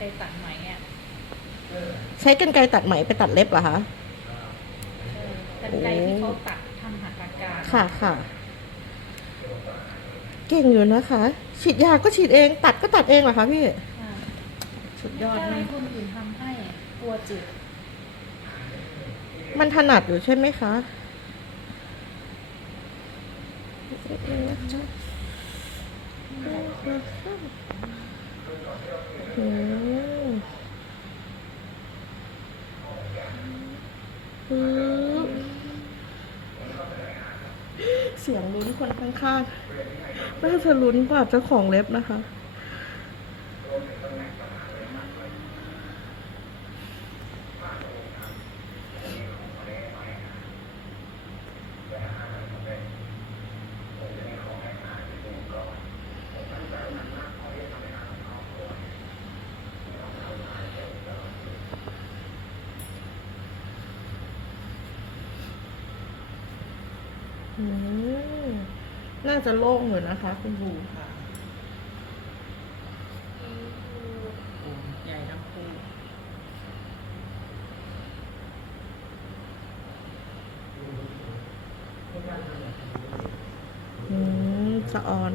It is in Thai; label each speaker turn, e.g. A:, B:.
A: ไกรตัดไหมอะ
B: ใช้กรรไกรตัดไหมไปตัดเล็บเหรอคะ
A: เออกันไกรที่เขาตัดทำหัตถการ
B: ค่ะค่ะ เก่งอยู่นะคะ ฉีดยาก็ฉีดเองตัดก็ตัดเองเหรอคะพี่
A: อ่า
B: สุด
A: ไม่
B: ยอด
A: กล้า
B: เล
A: ให้
B: ย
A: คนอื่นทำให้กลัวเจ็บ
B: มันถนัดอยู่ใช่ไหมคะอืมปึ๊บ เสียงลุ้นคนข้างๆน่าจะลุ้นกว่าเจ้าของเล็บนะคะ น่าจะโล่งอยู่นะคะ คุณบู
C: ค่ะโอ้ใหญ่ทั้งคู่
B: อืมสะออน